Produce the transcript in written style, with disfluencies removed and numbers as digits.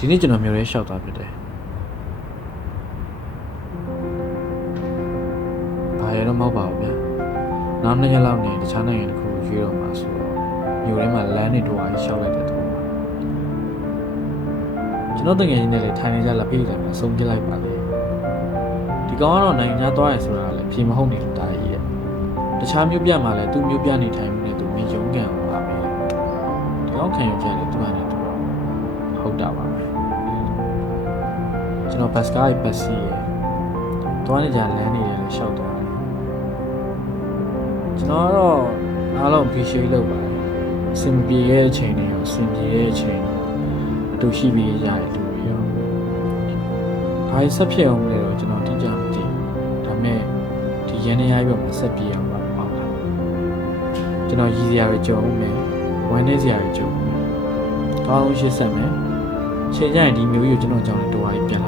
ဒီနေ့ကျွန်တော်မျိုးရဲရှောက်သွားဖြစ်တယ်ဘာရတော့မဟုတ်ပါဘူးဗျာနောက်2ရက်လောက်နေတခြားနိုင်ငံတစ်ခုကိုရွေးတော့မှာဆိုတော့မျိုးထဲမှာလမ်းနေတော့ရှောက်လိုက်တဲ့တော့ကျွန်တော်တကယ်ကြီးနဲ့လေထိုင်နေကြလက်ပြေးတယ်မှာဆုံးပြလိုက်ပါလေဒီကောင်ကတော့နိုင်ငံသားသွားရဆိုတာလည်းပြေမဟုတ်နေလို့တားရည်ရဲ့တခြားမျိုးပြမှာလည်းသူ့မျိုးပြနေထိုင်မှုနဲ့သူမြင်ရုံးကန်ပါပဲဒီကောင်ခံရကြတယ်သူကလည်းသူဟုတ်တာပါကျွန်တော်ဘတ်စကားဘတ်စီရဲ့တွားနေကြလမ်းနေတယ်လို့ရှောက်သွားတယ်ကျွန်တော်ကတော့အားလုံး appreciate လုပ်ပါတယ်အဆင်ပြေတဲ့အချိန်တွေရောအဆင်ပြေတဲ့အချိန်အတူရှိပြီးရတယ်လူတွေရောဘာဆက်ဖြစ်အောင်လဲတော့ကျွန်တော်တိကျမသိဘူးဒါပေမဲ့ဒီရန်နေရပြီးတော့ဆက်ပြေအောင်ပါပေါ့လားကျွန်တော်ရည်စရာတွေကြုံမယ်ဝမ်းနေစရာတွေကြုံမယ်ကောင်းအောင်ရှေ့ဆက်မယ်ချိန်ကြရင်ဒီမျိုးကြီးကိုကျွန်တော်ကြောင်းနေတော့ပြန်လာ